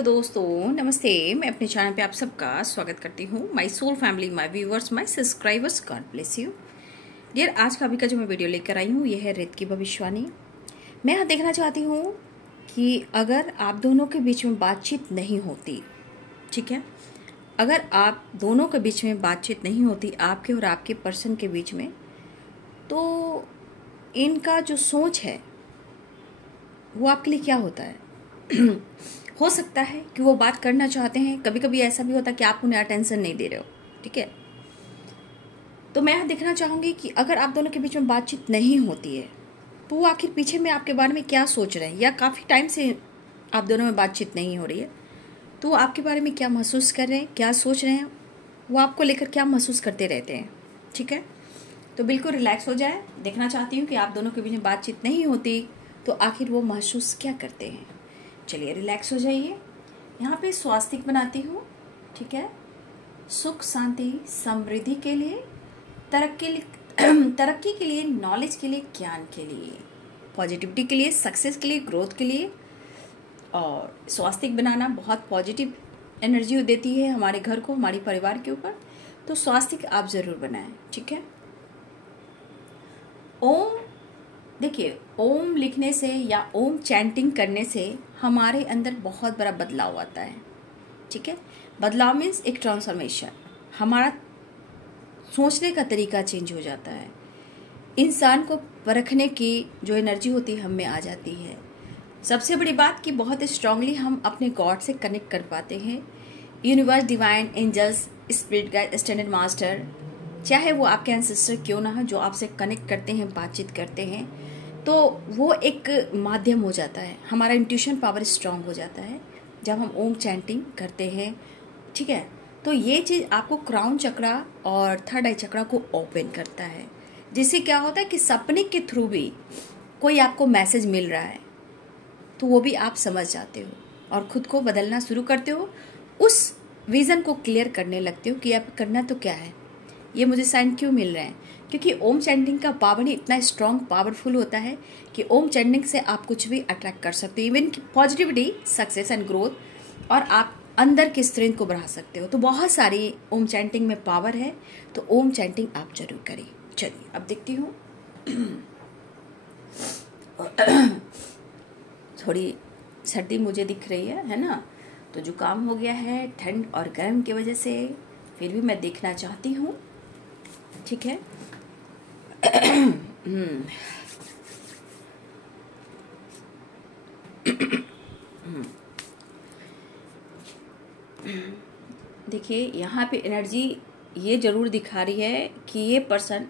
Hello दोस्तों, नमस्ते। मैं अपने चैनल पे आप सबका स्वागत करती हूँ। My soul family, my viewers, my subscribers, God bless you dear. आज का अभी का जो मैं वीडियो लेकर आई हूँ, यह है रेत की भविष्यवाणी। मैं यहाँ देखना चाहती हूँ कि अगर आप दोनों के बीच में बातचीत नहीं होती, ठीक है, अगर आप दोनों के बीच में बातचीत नहीं होती, आपके और आपके पर्सन के बीच में, तो इनका जो सोच है वो आपके लिए क्या होता है। हो सकता है कि वो बात करना चाहते हैं, कभी कभी ऐसा भी होता है कि आप उन्हें अटेंशन नहीं दे रहे हो, ठीक है। तो मैं देखना चाहूँगी कि अगर आप दोनों के बीच में बातचीत नहीं होती है तो वो आखिर पीछे में आपके बारे में क्या सोच रहे हैं, या काफ़ी टाइम से आप दोनों में बातचीत नहीं हो रही है तो वो आपके बारे में क्या महसूस कर रहे हैं, क्या सोच रहे हैं, वो आपको लेकर क्या महसूस करते रहते हैं, ठीक है। तो बिल्कुल रिलैक्स हो जाए। देखना चाहती हूँ कि आप दोनों के बीच में बातचीत नहीं होती तो आखिर वो महसूस क्या करते हैं। चलिए रिलैक्स हो जाइए। यहाँ पे स्वास्तिक बनाती हूँ, ठीक है। सुख, शांति, समृद्धि के लिए, तरक्की के लिए, नॉलेज के लिए, ज्ञान के लिए, पॉजिटिविटी के लिए, सक्सेस के लिए, ग्रोथ के लिए। और स्वास्तिक बनाना बहुत पॉजिटिव एनर्जी देती है हमारे घर को, हमारे परिवार के ऊपर। तो स्वास्तिक आप ज़रूर बनाएं, ठीक है। ओम, देखिए, ओम लिखने से या ओम चैंटिंग करने से हमारे अंदर बहुत बड़ा बदलाव आता है, ठीक है। बदलाव मीन्स एक ट्रांसफॉर्मेशन, हमारा सोचने का तरीका चेंज हो जाता है। इंसान को परखने की जो एनर्जी होती है हम में आ जाती है। सबसे बड़ी बात कि बहुत स्ट्रांगली हम अपने गॉड से कनेक्ट कर पाते हैं। Universe, divine, angels, spirit guide, standard master, चाहे वो आपके एंसेस्टर क्यों ना हो, जो आपसे कनेक्ट करते हैं, बातचीत करते हैं, तो वो एक माध्यम हो जाता है। हमारा इंट्यूशन पावर स्ट्रांग हो जाता है जब हम ओम चैंटिंग करते हैं, ठीक है। तो ये चीज़ आपको क्राउन चक्रा और थर्ड आई चक्रा को ओपन करता है, जिससे क्या होता है कि सपने के थ्रू भी कोई आपको मैसेज मिल रहा है तो वो भी आप समझ जाते हो और खुद को बदलना शुरू करते हो। उस विज़न को क्लियर करने लगते हो कि आप करना तो क्या है, ये मुझे साइन क्यों मिल रहे हैं। क्योंकि ओम चैंटिंग का पावर ही इतना स्ट्रॉन्ग, पावरफुल होता है कि ओम चैंटिंग से आप कुछ भी अट्रैक्ट कर सकते हो, even positivity, success and growth, और आप अंदर की स्ट्रेंथ को बढ़ा सकते हो। तो बहुत सारी ओम चैंटिंग में पावर है, तो ओम चैंटिंग आप जरूर करें। चलिए अब देखती हूँ। थोड़ी सर्दी मुझे दिख रही है ना, तो जुकाम हो गया है ठंड और गर्म की वजह से, फिर भी मैं देखना चाहती हूँ, ठीक है। देखिए, यहाँ पे एनर्जी ये जरूर दिखा रही है कि ये पर्सन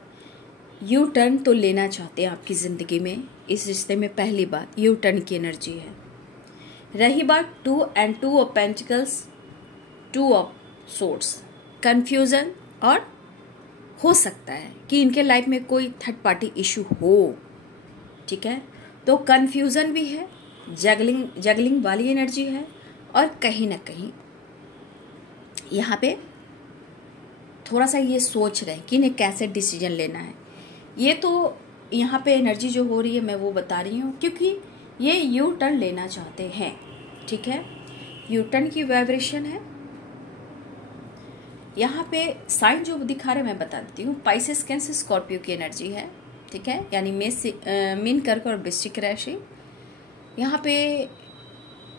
यू टर्न तो लेना चाहते हैं आपकी ज़िंदगी में। इस रिश्ते में पहली बात यू टर्न की एनर्जी है। रही बात two and two of pentacles, two of swords, confusion, और हो सकता है कि इनके लाइफ में कोई थर्ड पार्टी इशू हो, ठीक है। तो कंफ्यूजन भी है, जगलिंग वाली एनर्जी है, और कहीं ना कहीं यहाँ पे थोड़ा सा ये सोच रहे हैं कि इन्हें कैसे डिसीजन लेना है। ये तो यहाँ पे एनर्जी जो हो रही है मैं वो बता रही हूँ, क्योंकि ये यू टर्न लेना चाहते हैं, ठीक है। यू टर्न की वाइब्रेशन है। यहाँ पे साइन जो दिखा रहे मैं बता देती हूँ। पाइसेस, कैंसर, स्कॉर्पियो की एनर्जी है, ठीक है, यानी मीन, कर्क और वृश्चिक राशि। यहाँ पे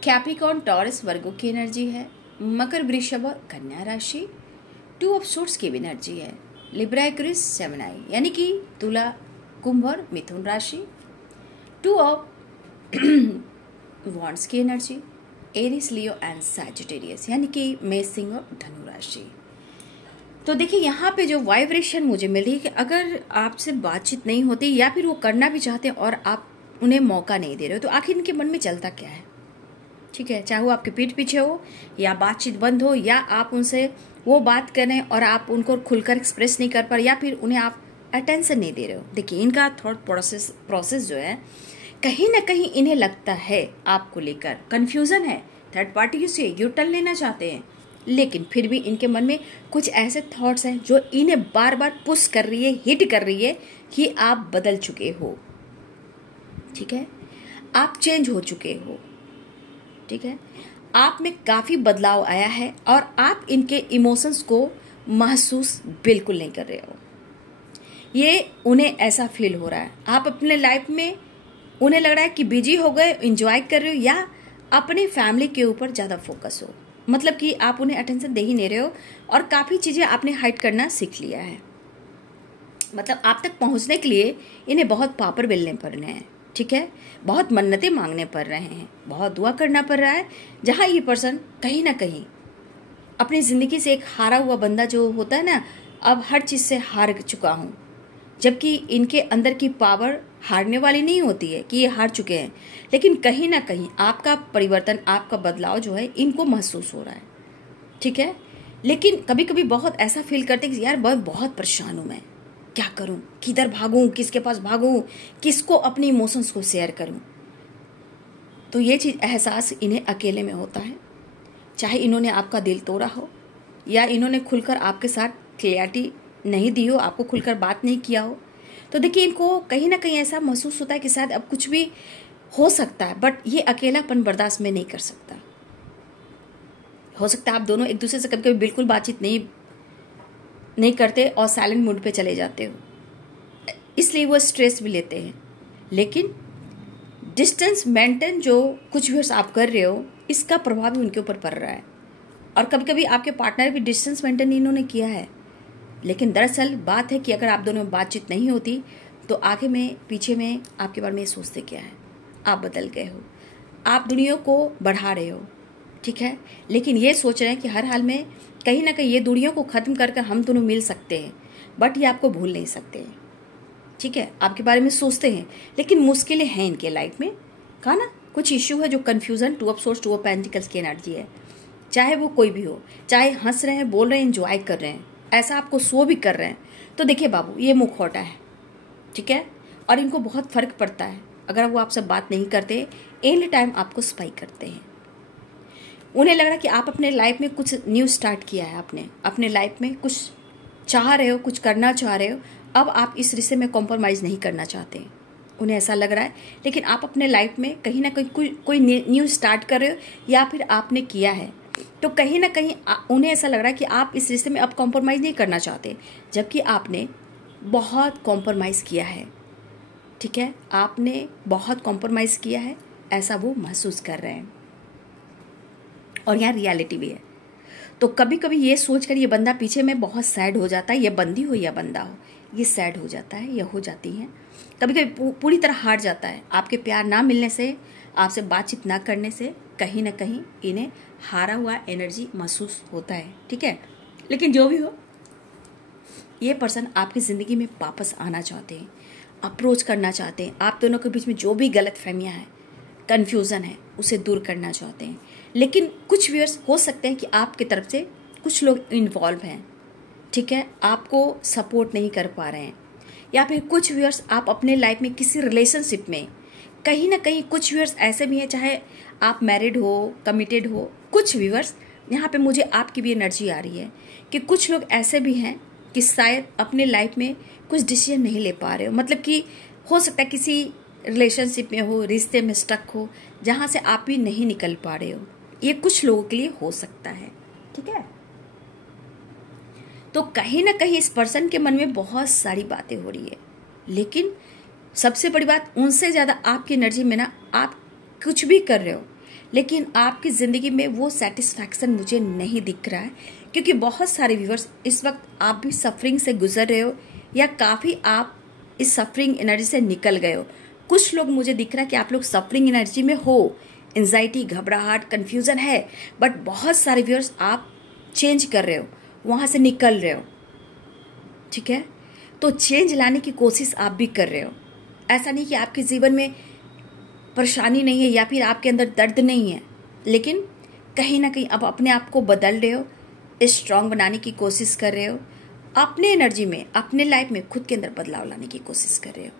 कैप्रिकॉर्न, टॉरस, वर्गो की एनर्जी है। मकर, वृषभ और कन्या राशि। टू ऑफ सोर्ड्स की भी एनर्जी है। लिब्रा, एक्वेरियस, जेमिनी, यानी कि तुला, कुंभ और मिथुन राशि। टू ऑफ वॉन्ड्स की energy. Aries, Leo and Sagittarius, यानी कि मेष, सिंह और धनु राशि। तो देखिए, यहाँ पे जो वाइब्रेशन मुझे मिल रही है कि अगर आपसे बातचीत नहीं होती या फिर वो करना भी चाहते हैं और आप उन्हें मौका नहीं दे रहे हो, तो आखिर इनके मन में चलता क्या है, ठीक है। चाहे वो आपके पीठ पीछे हो या बातचीत बंद हो, या आप उनसे वो बात करें और आप उनको खुलकर एक्सप्रेस नहीं कर पा रहे, या फिर उन्हें आप अटेंशन नहीं दे रहे हो। देखिए, इनका थॉट प्रोसेस जो है, कहीं ना कहीं इन्हें लगता है आपको लेकर कन्फ्यूजन है, थर्ड पार्टी से यू टर्न लेना चाहते हैं, लेकिन फिर भी इनके मन में कुछ ऐसे थॉट्स हैं जो इन्हें बार बार पुश कर रही है, हिट कर रही है कि आप बदल चुके हो, ठीक है, आप चेंज हो चुके हो, ठीक है। आप में काफ़ी बदलाव आया है और आप इनके इमोशंस को महसूस बिल्कुल नहीं कर रहे हो। ये उन्हें ऐसा फील हो रहा है, आप अपने लाइफ में उन्हें लग रहा है कि बिजी हो गए, एंजॉय कर रहे हो या अपनी फैमिली के ऊपर ज़्यादा फोकस हो, मतलब कि आप उन्हें अटेंशन दे ही नहीं रहे हो और काफ़ी चीज़ें आपने हाइड करना सीख लिया है। मतलब आप तक पहुंचने के लिए इन्हें बहुत पापड़ बेलने पड़ रहे हैं, ठीक है, बहुत मन्नतें मांगने पड़ रहे हैं, बहुत दुआ करना पड़ रहा है। जहाँ ये पर्सन कहीं ना कहीं अपनी ज़िंदगी से एक हारा हुआ बंदा जो होता है ना, अब हर चीज़ से हार चुका हूँ, जबकि इनके अंदर की पावर हारने वाली नहीं होती है कि ये हार चुके हैं, लेकिन कहीं ना कहीं आपका परिवर्तन, आपका बदलाव जो है इनको महसूस हो रहा है, ठीक है। लेकिन कभी कभी बहुत ऐसा फील करते हैं कि यार बहुत परेशान हूँ, मैं क्या करूँ, किधर भागूँ, किसके पास भागूँ, किसको अपने इमोशंस को शेयर करूँ। तो ये चीज़ एहसास इन्हें अकेले में होता है, चाहे इन्होंने आपका दिल तोड़ा हो या इन्होंने खुलकर आपके साथ क्लियरिटी नहीं दी हो, आपको खुलकर बात नहीं किया हो। तो देखिए, इनको कहीं ना कहीं ऐसा महसूस होता है कि शायद अब कुछ भी हो सकता है, बट ये अकेलापन बर्दाश्त में नहीं कर सकता। हो सकता है आप दोनों एक दूसरे से कभी कभी बिल्कुल बातचीत नहीं करते और साइलेंट मूड पे चले जाते हो, इसलिए वो स्ट्रेस भी लेते हैं। लेकिन डिस्टेंस मेंटेन जो कुछ भी आप कर रहे हो, इसका प्रभाव भी उनके ऊपर पड़ रहा है। और कभी कभी आपके पार्टनर भी डिस्टेंस मेंटेन इन्होंने किया है, लेकिन दरअसल बात है कि अगर आप दोनों में बातचीत नहीं होती तो आगे में पीछे में आपके बारे में सोचते क्या है, आप बदल गए हो, आप दुनिया को बढ़ा रहे हो, ठीक है, लेकिन ये सोच रहे हैं कि हर हाल में कहीं ना कहीं ये दूरियों को ख़त्म कर हम दोनों मिल सकते हैं, बट ये आपको भूल नहीं सकते हैं, ठीक है। आपके बारे में सोचते हैं, लेकिन मुश्किलें हैं इनके लाइफ में, कहा ना, कुछ इश्यू है जो confusion, two of source, to of pentacles की एनर्जी है। चाहे वो कोई भी हो, चाहे हंस रहे हैं, बोल रहे हैं, एंजॉय कर रहे हैं, ऐसा आपको शो भी कर रहे हैं, तो देखिए बाबू, ये मुखौटा है, ठीक है, और इनको बहुत फ़र्क पड़ता है अगर वो आपसे बात नहीं करते, एनी टाइम आपको स्पाई करते हैं। उन्हें लग रहा है कि आप अपने लाइफ में कुछ न्यू स्टार्ट किया है, आपने अपने लाइफ में कुछ चाह रहे हो, कुछ करना चाह रहे हो, अब आप इस रिश्ते में कॉम्प्रोमाइज़ नहीं करना चाहते, उन्हें ऐसा लग रहा है। लेकिन आप अपने लाइफ में कहीं ना कहीं कोई न्यू स्टार्ट कर रहे हो या फिर आपने किया है, तो कहीं ना कहीं उन्हें ऐसा लग रहा है कि आप इस रिश्ते में अब कॉम्प्रोमाइज़ नहीं करना चाहते, जबकि आपने बहुत कॉम्प्रोमाइज़ किया है, ठीक है, आपने बहुत कॉम्प्रोमाइज़ किया है, ऐसा वो महसूस कर रहे हैं। और यहाँ रियलिटी भी है। तो कभी कभी ये सोचकर ये बंदा पीछे में बहुत सैड हो जाता है, ये बंदी हो या बंदा हो, ये सैड हो जाता है या हो जाती हैं, कभी कभी पूरी तरह हार जाता है। आपके प्यार ना मिलने से, आपसे बातचीत ना करने से कहीं ना कहीं इन्हें हारा हुआ एनर्जी महसूस होता है, ठीक है। लेकिन जो भी हो, ये पर्सन आपकी ज़िंदगी में वापस आना चाहते हैं, अप्रोच करना चाहते हैं, आप दोनों के बीच में जो भी गलत फहमियाँ हैं, कन्फ्यूज़न है, उसे दूर करना चाहते हैं। लेकिन कुछ व्यूअर्स हो सकते हैं कि आपकी तरफ से कुछ लोग इन्वॉल्व हैं, ठीक है, आपको सपोर्ट नहीं कर पा रहे हैं, या फिर कुछ व्यूअर्स आप अपने लाइफ में किसी रिलेशनशिप में कहीं ना कहीं, कुछ व्यूअर्स ऐसे भी हैं, चाहे आप मैरिड हो, कमिटेड हो, कुछ व्यूअर्स यहाँ पे मुझे आपकी भी एनर्जी आ रही है कि कुछ लोग ऐसे भी हैं कि शायद अपने लाइफ में कुछ डिसीजन नहीं ले पा रहे हो, मतलब कि हो सकता है किसी रिलेशनशिप में हो, रिश्ते में स्टक हो, जहाँ से आप भी नहीं निकल पा रहे हो। ये कुछ लोगों के लिए हो सकता है, ठीक है। तो कहीं ना कहीं इस पर्सन के मन में बहुत सारी बातें हो रही है, लेकिन सबसे बड़ी बात, उनसे ज़्यादा आपकी एनर्जी में ना, आप कुछ भी कर रहे हो, लेकिन आपकी ज़िंदगी में वो सेटिस्फैक्शन मुझे नहीं दिख रहा है, क्योंकि बहुत सारे व्यूअर्स इस वक्त आप भी सफरिंग से गुजर रहे हो या काफ़ी आप इस सफरिंग एनर्जी से निकल गए हो। कुछ लोग मुझे दिख रहा है कि आप लोग सफरिंग एनर्जी में हो, एंजाइटी, घबराहट, कन्फ्यूज़न है, बट बहुत सारे व्यूअर्स आप चेंज कर रहे हो, वहाँ से निकल रहे हो, ठीक है। तो चेंज लाने की कोशिश आप भी कर रहे हो। ऐसा नहीं कि आपके जीवन में परेशानी नहीं है या फिर आपके अंदर दर्द नहीं है, लेकिन कहीं ना कहीं अब अपने आप को बदल रहे हो, स्ट्रांग बनाने की कोशिश कर रहे हो, अपने एनर्जी में, अपने लाइफ में खुद के अंदर बदलाव लाने की कोशिश कर रहे हो।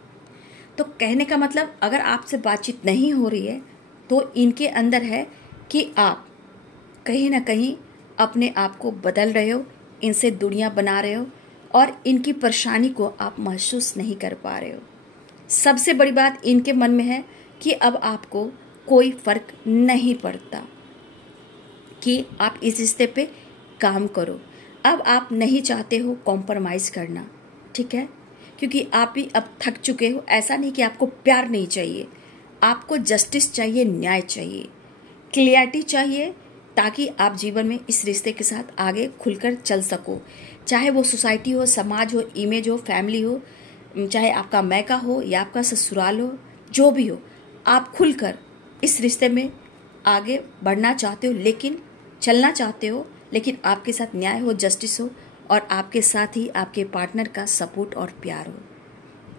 तो कहने का मतलब, अगर आपसे बातचीत नहीं हो रही है तो इनके अंदर है कि आप कहीं ना कहीं अपने आप को बदल रहे हो, इनसे दुनिया बना रहे हो और इनकी परेशानी को आप महसूस नहीं कर पा रहे हो। सबसे बड़ी बात इनके मन में है कि अब आपको कोई फर्क नहीं पड़ता, कि आप इस रिश्ते पे काम करो। अब आप नहीं चाहते हो कॉम्प्रोमाइज़ करना, ठीक है, क्योंकि आप भी अब थक चुके हो। ऐसा नहीं कि आपको प्यार नहीं चाहिए, आपको जस्टिस चाहिए, न्याय चाहिए, क्लियरिटी चाहिए, ताकि आप जीवन में इस रिश्ते के साथ आगे खुलकर चल सको। चाहे वो सोसाइटी हो, समाज हो, इमेज हो, फैमिली हो, चाहे आपका मैका हो या आपका ससुराल हो, जो भी हो, आप खुलकर इस रिश्ते में आगे बढ़ना चाहते हो, लेकिन चलना चाहते हो, लेकिन आपके साथ न्याय हो, जस्टिस हो, और आपके साथ ही आपके पार्टनर का सपोर्ट और प्यार हो,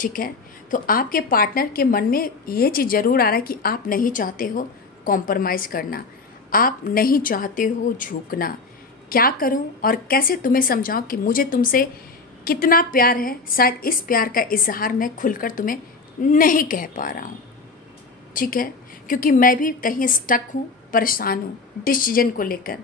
ठीक है। तो आपके पार्टनर के मन में ये चीज़ ज़रूर आ रहा है कि आप नहीं चाहते हो कॉम्प्रोमाइज़ करना, आप नहीं चाहते हो झुकना। क्या करूं और कैसे तुम्हें समझाऊं कि मुझे तुमसे कितना प्यार है, शायद इस प्यार का इजहार मैं खुलकर तुम्हें नहीं कह पा रहा हूं, ठीक है, क्योंकि मैं भी कहीं स्टक हूं, परेशान हूं डिसीजन को लेकर,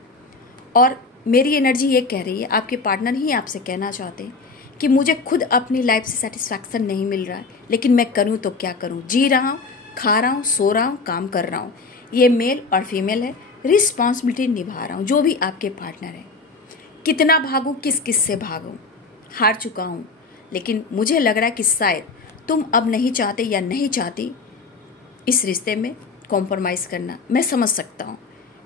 और मेरी एनर्जी ये कह रही है, आपके पार्टनर ही आपसे कहना चाहते हैं कि मुझे खुद अपनी लाइफ से सेटिस्फैक्शन नहीं मिल रहा है, लेकिन मैं करूं तो क्या करूं, जी रहा हूं, खा रहा हूं, सो रहा हूं, काम कर रहा हूं, ये मेल और फीमेल है, रिस्पॉन्सिबिलिटी निभा रहा हूं, जो भी आपके पार्टनर है। कितना भागूं, किस किस से भागूं, हार चुका हूं, लेकिन मुझे लग रहा है कि शायद तुम अब नहीं चाहते या नहीं चाहती इस रिश्ते में कॉम्प्रोमाइज़ करना। मैं समझ सकता हूँ,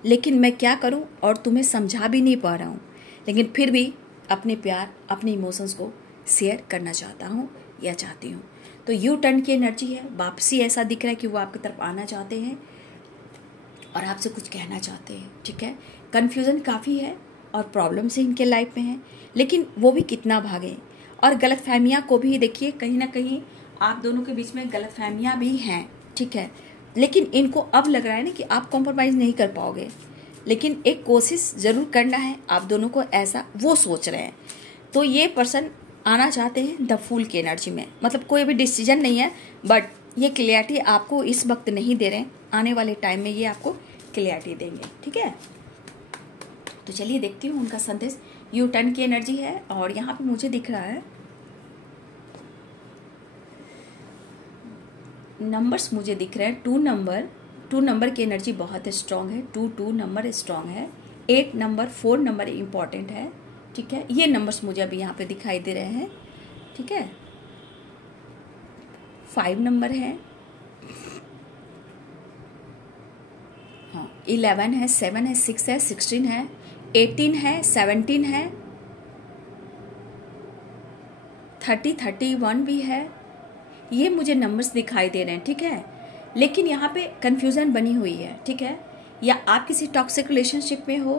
लेकिन मैं क्या करूँ और तुम्हें समझा भी नहीं पा रहा हूँ, लेकिन फिर भी अपने प्यार, अपने इमोशंस को शेयर करना चाहता हूँ या चाहती हूँ। तो यू टर्न की एनर्जी है, वापसी ऐसा दिख रहा है कि वो आपकी तरफ आना चाहते हैं और आपसे कुछ कहना चाहते हैं, ठीक है। कन्फ्यूज़न काफ़ी है और प्रॉब्लम्स इनके लाइफ में हैं, लेकिन वो भी कितना भागें, और गलतफहमियाँ को भी देखिए, कहीं ना कहीं आप दोनों के बीच में गलतफहमियाँ भी हैं, ठीक है, लेकिन इनको अब लग रहा है ना कि आप कॉम्प्रोमाइज़ नहीं कर पाओगे, लेकिन एक कोशिश ज़रूर करना है आप दोनों को, ऐसा वो सोच रहे हैं। तो ये पर्सन आना चाहते हैं द फूल की एनर्जी में, मतलब कोई भी डिसीजन नहीं है, बट ये क्लियरिटी आपको इस वक्त नहीं दे रहे हैं, आने वाले टाइम में ये आपको क्लियरिटी देंगे, ठीक है। तो चलिए देखती हूँ उनका संदेश। यू टर्न की एनर्जी है और यहाँ पे मुझे दिख रहा है नंबर्स, मुझे दिख रहे हैं 2 नंबर की एनर्जी बहुत स्ट्रांग है, 2 नंबर स्ट्रांग है, 8 नंबर, 4 नंबर इम्पॉर्टेंट है, ठीक है। ये नंबर्स मुझे अभी यहाँ पे दिखाई दे रहे हैं, ठीक है। 5 नंबर है, हाँ 11 है, 7 है, 6 है, 16 है, 18 है, 17 है, 31 भी है। ये मुझे नंबर्स दिखाई दे रहे हैं, ठीक है, लेकिन यहाँ पे कन्फ्यूज़न बनी हुई है, ठीक है। या आप किसी टॉक्सिक रिलेशनशिप में हो,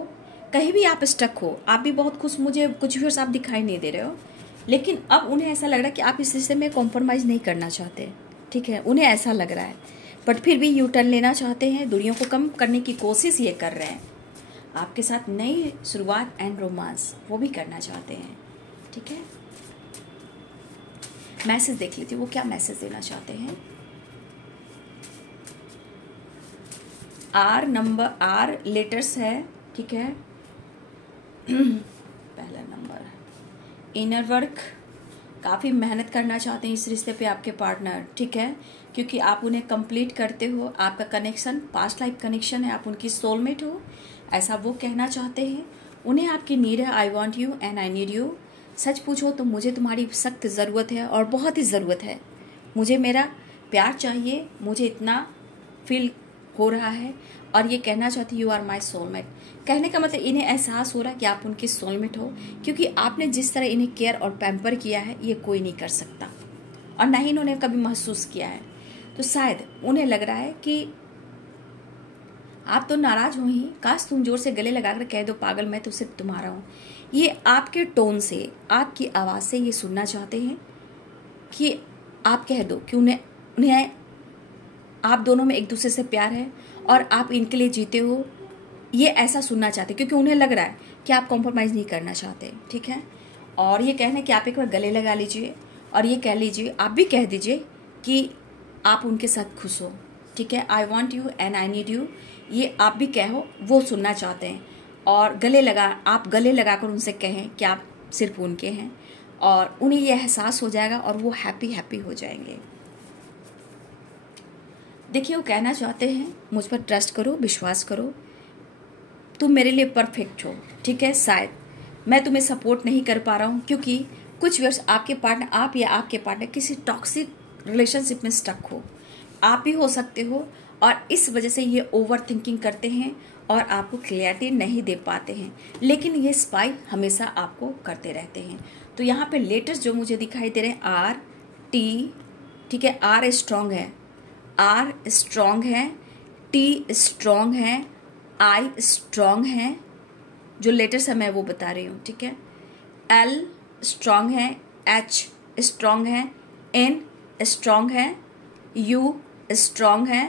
कहीं भी आप स्टक हो, आप भी बहुत खुश, मुझे कुछ भी आप दिखाई नहीं दे रहे हो, लेकिन अब उन्हें ऐसा लग रहा है कि आप इस रिश्ते में कॉम्प्रोमाइज़ नहीं करना चाहते, ठीक है, उन्हें ऐसा लग रहा है, बट फिर भी यू टर्न लेना चाहते हैं, दूरियों को कम करने की कोशिश ये कर रहे हैं, आपके साथ नई शुरुआत एंड रोमांस वो भी करना चाहते हैं, ठीक है। मैसेज देख लीजिए वो क्या मैसेज देना चाहते हैं। आर लेटर्स है, ठीक है। पहला नंबर, इनर वर्क, काफ़ी मेहनत करना चाहते हैं इस रिश्ते पे आपके पार्टनर, ठीक है, क्योंकि आप उन्हें कंप्लीट करते हो, आपका कनेक्शन पास्ट लाइफ कनेक्शन है, आप उनकी सोलमेट हो, ऐसा वो कहना चाहते हैं। उन्हें आपकी नीड है, I want you and I need you. सच पूछो तो मुझे तुम्हारी सख्त ज़रूरत है और बहुत ही ज़रूरत है, मुझे मेरा प्यार चाहिए, मुझे इतना फील हो रहा है, और ये कहना चाहती यू आर माई सोलमेट। कहने का मतलब इन्हें एहसास हो रहा है कि आप उनकी सोलमेट हो, क्योंकि आपने जिस तरह इन्हें केयर और पैम्पर किया है ये कोई नहीं कर सकता, और ना ही इन्होंने कभी महसूस किया है। तो शायद उन्हें लग रहा है कि आप तो नाराज़ हो ही, काश तुम जोर से गले लगाकर कह दो पागल मैं तो सिर्फ तुम्हारा हूँ। ये आपके टोन से, आपकी आवाज़ से ये सुनना चाहते हैं कि आप कह दो कि उन्हें आप दोनों में एक दूसरे से प्यार है और आप इनके लिए जीते हो, ये ऐसा सुनना चाहते, क्योंकि उन्हें लग रहा है कि आप कॉम्प्रोमाइज़ नहीं करना चाहते, ठीक है। और ये कहना कि आप एक बार गले लगा लीजिए और ये कह लीजिए, आप भी कह दीजिए कि आप उनके साथ खुश हो, ठीक है। I want you and I need you, ये आप भी कहो, वो सुनना चाहते हैं। और आप गले लगाकर उनसे कहें कि आप सिर्फ उनके हैं, और उन्हें यह एहसास हो जाएगा और वो हैप्पी हो जाएंगे। देखिए वो कहना चाहते हैं मुझ पर ट्रस्ट करो, विश्वास करो, तुम मेरे लिए परफेक्ट हो, ठीक है, शायद मैं तुम्हें सपोर्ट नहीं कर पा रहा हूँ क्योंकि कुछ वर्ष आपके पार्टनर, आप या आपके पार्टनर किसी टॉक्सिक रिलेशनशिप में स्टक हो, आप भी हो सकते हो, और इस वजह से ये ओवर थिंकिंग करते हैं और आपको क्लियरिटी नहीं दे पाते हैं, लेकिन ये स्पाई हमेशा आपको करते रहते हैं। तो यहाँ पे लेटर्स जो मुझे दिखाई दे रहे हैं आर टी, ठीक है, आर स्ट्रॉन्ग है, आर स्ट्रॉन्ग है, टी स्ट्रॉन्ग है, आई स्ट्रॉन्ग है, जो लेटर्स है मैं वो बता रही हूँ, ठीक है, एल स्ट्रॉन्ग है, एच स्ट्रॉन्ग है, एन स्ट्रॉन्ग है, यू स्ट्रॉन्ग है,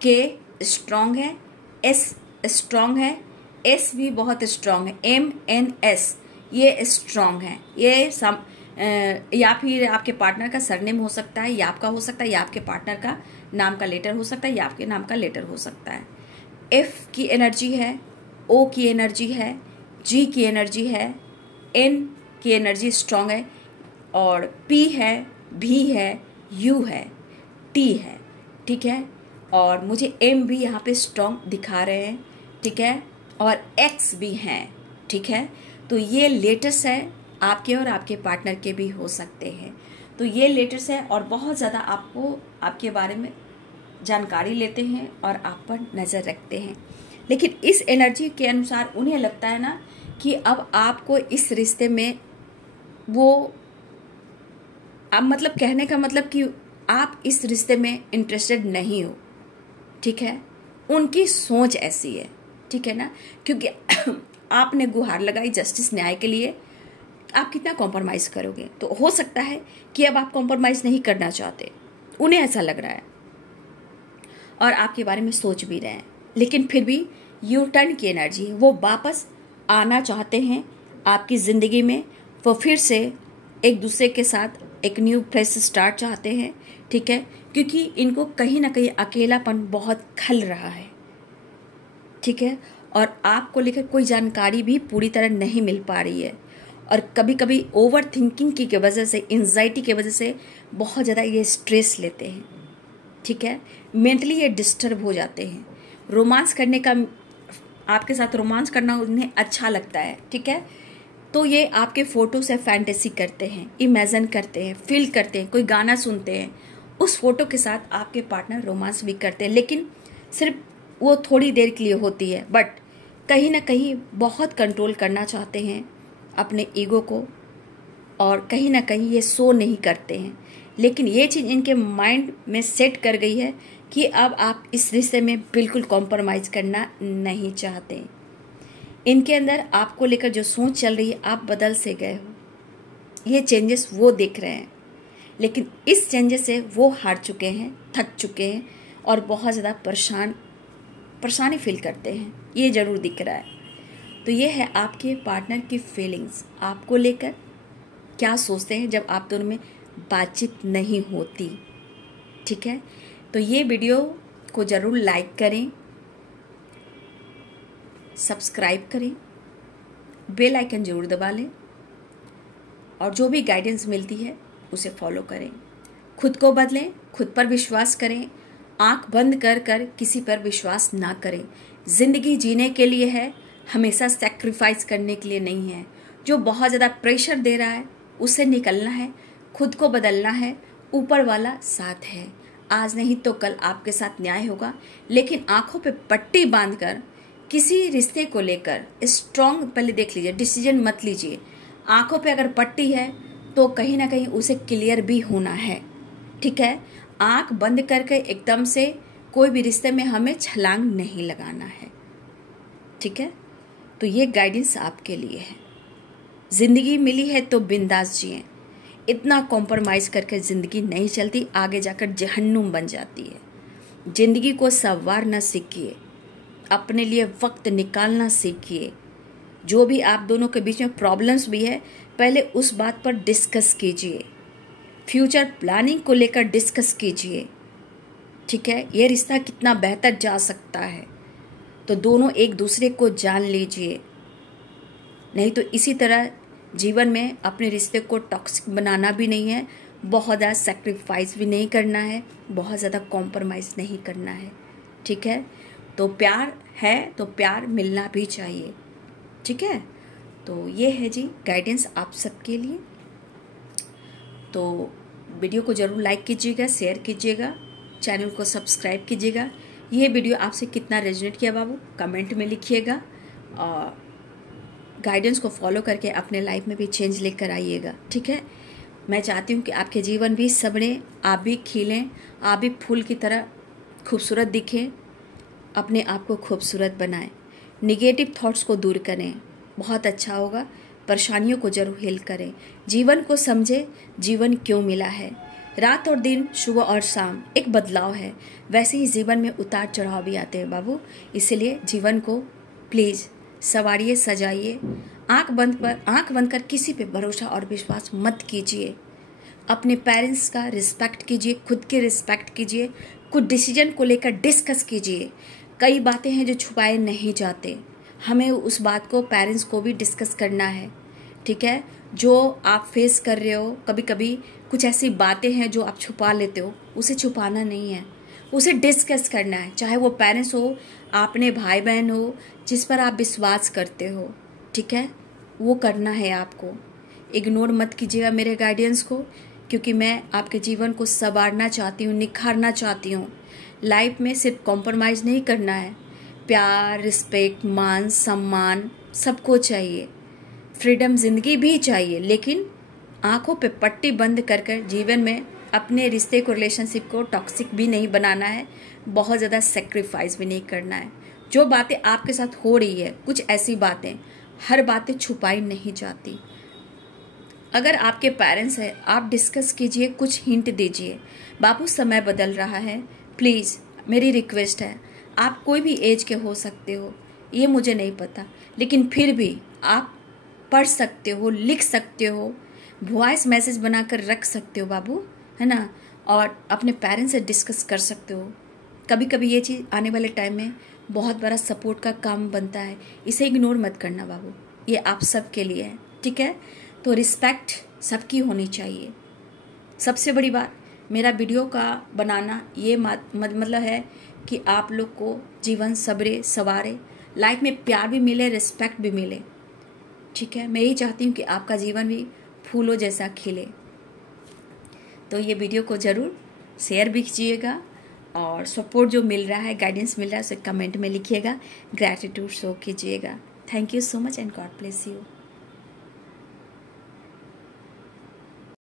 के स्ट्रॉन्ग है, एस स्ट्रॉन्ग है, एस भी बहुत स्ट्रॉन्ग है, एम एन एस ये स्ट्रॉन्ग है। ये या फिर आपके पार्टनर का सरनेम हो सकता है, या आपका हो सकता है, या आपके पार्टनर का नाम का लेटर हो सकता है, या आपके नाम का लेटर हो सकता है। एफ की एनर्जी है, ओ की एनर्जी है, जी की एनर्जी है, एन की एनर्जी स्ट्रॉन्ग है, और पी है, भी है, यू है, टी है, ठीक है, और मुझे एम भी यहाँ पे स्ट्रॉन्ग दिखा रहे हैं, ठीक है, और एक्स भी हैं, ठीक है। तो ये लेटर्स है, आपके और आपके पार्टनर के भी हो सकते हैं। तो ये लेटर्स है और बहुत ज़्यादा आपको आपके बारे में जानकारी लेते हैं और आप पर नज़र रखते हैं, लेकिन इस एनर्जी के अनुसार उन्हें लगता है ना कि अब आपको इस रिश्ते में वो, अब मतलब कहने का मतलब कि आप इस रिश्ते में इंटरेस्टेड नहीं हो, ठीक है, उनकी सोच ऐसी है, ठीक है ना, क्योंकि आपने गुहार लगाई जस्टिस न्याय के लिए, आप कितना कॉम्प्रोमाइज़ करोगे। तो हो सकता है कि अब आप कॉम्प्रोमाइज़ नहीं करना चाहते, उन्हें ऐसा लग रहा है और आपके बारे में सोच भी रहे हैं, लेकिन फिर भी यू टर्न की एनर्जी है, वो वापस आना चाहते हैं आपकी ज़िंदगी में, वो फिर से एक दूसरे के साथ एक न्यू फ्रेश स्टार्ट चाहते हैं, ठीक है, क्योंकि इनको कहीं ना कहीं अकेलापन बहुत खल रहा है, ठीक है, और आपको लेकर कोई जानकारी भी पूरी तरह नहीं मिल पा रही है, और कभी कभी ओवर थिंकिंग की वजह से, एंजाइटी की वजह से बहुत ज़्यादा ये स्ट्रेस लेते हैं, ठीक है, मेंटली ये डिस्टर्ब हो जाते हैं। रोमांस करने का, आपके साथ रोमांस करना उन्हें अच्छा लगता है, ठीक है, तो ये आपके फ़ोटो से फैंटेसी करते हैं, इमेजिन करते हैं, फील करते हैं, कोई गाना सुनते हैं, उस फोटो के साथ आपके पार्टनर रोमांस भी करते हैं, लेकिन सिर्फ वो थोड़ी देर के लिए होती है, बट कहीं ना कहीं बहुत कंट्रोल करना चाहते हैं अपने ईगो को, और कहीं ना कहीं ये सो नहीं करते हैं, लेकिन ये चीज़ इनके माइंड में सेट कर गई है कि अब आप इस रिश्ते में बिल्कुल कॉम्प्रोमाइज़ करना नहीं चाहते। इनके अंदर आपको लेकर जो सोच चल रही है, आप बदल से गए हो, ये चेंजेस वो देख रहे हैं, लेकिन इस चेंजेस से वो हार चुके हैं, थक चुके हैं और बहुत ज़्यादा परेशानी फील करते हैं, ये ज़रूर दिख रहा है। तो ये है आपके पार्टनर की फीलिंग्स, आपको लेकर क्या सोचते हैं जब आप दोनों में बातचीत नहीं होती, ठीक है। तो ये वीडियो को ज़रूर लाइक करें, सब्सक्राइब करें, बेल आइकन ज़रूर दबा लें, और जो भी गाइडेंस मिलती है उसे फॉलो करें। खुद को बदलें, खुद पर विश्वास करें, आंख बंद कर कर किसी पर विश्वास ना करें। ज़िंदगी जीने के लिए है, हमेशा सैक्रिफाइस करने के लिए नहीं है। जो बहुत ज़्यादा प्रेशर दे रहा है उससे निकलना है, खुद को बदलना है, ऊपर वाला साथ है। आज नहीं तो कल आपके साथ न्याय होगा, लेकिन आंखों पे पट्टी बांधकर किसी रिश्ते को लेकर स्ट्रॉन्ग पहले देख लीजिए, डिसीजन मत लीजिए। आंखों पे अगर पट्टी है तो कहीं ना कहीं उसे क्लियर भी होना है, ठीक है। आंख बंद करके एकदम से कोई भी रिश्ते में हमें छलांग नहीं लगाना है, ठीक है। तो ये गाइडेंस आपके लिए है। ज़िंदगी मिली है तो बिंदास जिए, इतना कॉम्प्रोमाइज़ करके ज़िंदगी नहीं चलती, आगे जाकर जहन्नुम बन जाती है। ज़िंदगी को संवारना सीखिए, अपने लिए वक्त निकालना सीखिए। जो भी आप दोनों के बीच में प्रॉब्लम्स भी है, पहले उस बात पर डिस्कस कीजिए, फ्यूचर प्लानिंग को लेकर डिस्कस कीजिए, ठीक है। ये रिश्ता कितना बेहतर जा सकता है, तो दोनों एक दूसरे को जान लीजिए, नहीं तो इसी तरह जीवन में अपने रिश्ते को टॉक्सिक बनाना भी नहीं है, बहुत ज़्यादा सेक्रीफाइस भी नहीं करना है, बहुत ज़्यादा कॉम्प्रोमाइज़ नहीं करना है, ठीक है। तो प्यार है तो प्यार मिलना भी चाहिए, ठीक है। तो ये है जी गाइडेंस आप सबके लिए। तो वीडियो को ज़रूर लाइक कीजिएगा, शेयर कीजिएगा, चैनल को सब्सक्राइब कीजिएगा। ये वीडियो आपसे कितना रेजोनेट किया बाबू कमेंट में लिखिएगा, और गाइडेंस को फॉलो करके अपने लाइफ में भी चेंज लेकर आइएगा, ठीक है। मैं चाहती हूँ कि आपके जीवन भी संवरे, आप भी खिलें, आप भी फूल की तरह खूबसूरत दिखें, अपने आप को खूबसूरत बनाएं, निगेटिव थॉट्स को दूर करें, बहुत अच्छा होगा। परेशानियों को जरूर हेल करें, जीवन को समझे, जीवन क्यों मिला है। रात और दिन, सुबह और शाम एक बदलाव है, वैसे ही जीवन में उतार चढ़ाव भी आते हैं बाबू। इसलिए जीवन को प्लीज़ सवारिए, सजाइए। आंख बंद कर किसी पे भरोसा और विश्वास मत कीजिए। अपने पेरेंट्स का रिस्पेक्ट कीजिए, खुद के रिस्पेक्ट कीजिए, कुछ डिसीजन को लेकर डिस्कस कीजिए। कई बातें हैं जो छुपाए नहीं जाते, हमें उस बात को पेरेंट्स को भी डिस्कस करना है, ठीक है। जो आप फेस कर रहे हो, कभी कभी कुछ ऐसी बातें हैं जो आप छुपा लेते हो, उसे छुपाना नहीं है, उसे डिस्कस करना है। चाहे वो पेरेंट्स हो, आपने भाई बहन हो, जिस पर आप विश्वास करते हो, ठीक है, वो करना है आपको। इग्नोर मत कीजिएगा मेरे गाइडेंस को, क्योंकि मैं आपके जीवन को संवारना चाहती हूँ, निखारना चाहती हूँ। लाइफ में सिर्फ कॉम्प्रोमाइज़ नहीं करना है, प्यार, रिस्पेक्ट, मान सम्मान सबको चाहिए, फ्रीडम जिंदगी भी चाहिए, लेकिन आंखों पे पट्टी बंद कर कर जीवन में अपने रिश्ते को, रिलेशनशिप को टॉक्सिक भी नहीं बनाना है, बहुत ज़्यादा सेक्रीफाइस भी नहीं करना है। जो बातें आपके साथ हो रही है, कुछ ऐसी बातें, हर बातें छुपाई नहीं जाती। अगर आपके पेरेंट्स हैं, आप डिस्कस कीजिए, कुछ हिंट दीजिए। बाबू समय बदल रहा है, प्लीज़ मेरी रिक्वेस्ट है। आप कोई भी एज के हो सकते हो, ये मुझे नहीं पता, लेकिन फिर भी आप पढ़ सकते हो, लिख सकते हो, वॉइस मैसेज बनाकर रख सकते हो बाबू, है ना, और अपने पेरेंट्स से डिस्कस कर सकते हो। कभी कभी ये चीज़ आने वाले टाइम में बहुत बड़ा सपोर्ट का काम बनता है, इसे इग्नोर मत करना बाबू, ये आप सब के लिए है, ठीक है। तो रिस्पेक्ट सबकी होनी चाहिए। सबसे बड़ी बात मेरा वीडियो का बनाना ये मतलब है कि आप लोग को जीवन सबरे सवारे, लाइफ में प्यार भी मिले, रिस्पेक्ट भी मिले, ठीक है। मैं यही चाहती हूँ कि आपका जीवन भी फूलों जैसा खिले। तो ये वीडियो को ज़रूर शेयर भी कीजिएगा, और सपोर्ट जो मिल रहा है, गाइडेंस मिल रहा है, उसे कमेंट में लिखिएगा, ग्रैटिट्यूड शो कीजिएगा। Thank you so much and God bless you.